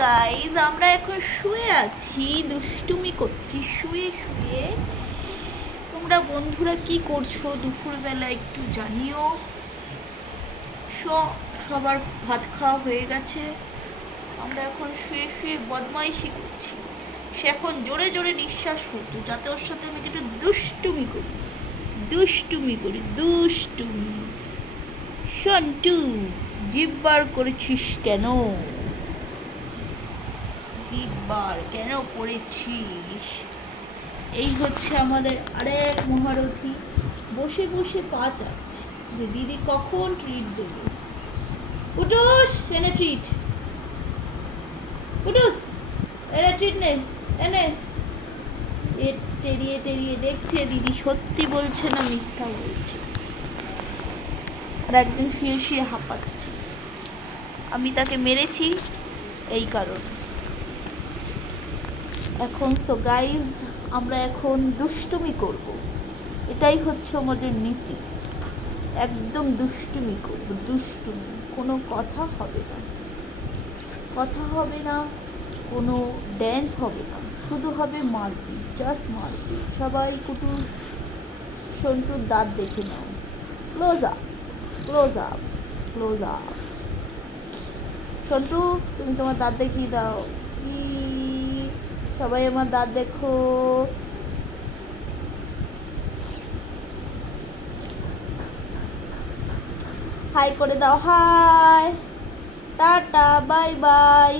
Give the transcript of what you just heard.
Guys, আমরা এখন শুয়ে আছি, দুষ্টুমি করছি শুয়ে শুয়ে। তোমরা বন্ধুরা কি করছো দুপুরবেলা একটু জানিও। সবার ভাত খাওয়া হয়ে গেছে, আমরা এখন শুয়ে শুয়ে বদমাইশি করছি। সে এখন জোরে জোরে নিঃশ্বাস ফেলতো যাতে ওর সাথে আমি একটু দুষ্টুমি করি। সন্টু, জিভ বার করেছিস কেন? কেন করেছিস? এই হচ্ছে আমাদের আরেক মহারথী, বসে বসে পা চাচ্ছে যে দিদি কখন ট্রিট দেবে। কুটুস, এনে ট্রিট। কুটুস, এনে ট্রিট নে, এনে। টেরিয়ে টেরিয়ে দেখছে দিদি সত্যি বলছে না মিথ্যা বলছে। আর একদিন শুয়ে শুয়ে হাঁপাচ্ছে, আমি তাকে মেরেছি এই কারণে। এখন সো গাইজ, আমরা এখন দুষ্টুমি করব, এটাই হচ্ছে আমাদের নীতি। একদম দুষ্টুমি করব, দুষ্টুমি, কোনো কথা হবে না, কোনো ড্যান্স হবে না, শুধু হবে মারপিট, জাস্ট মারপিট। সবাই কুটুস সন্টুর দাঁত দেখে নাও। Close up. সন্টু, তুমি তোমার দাঁত দেখিয়ে দাও। সবাই আমার দাঁত দেখো। হাই করে দাও, হাই, টাটা, বাই বাই।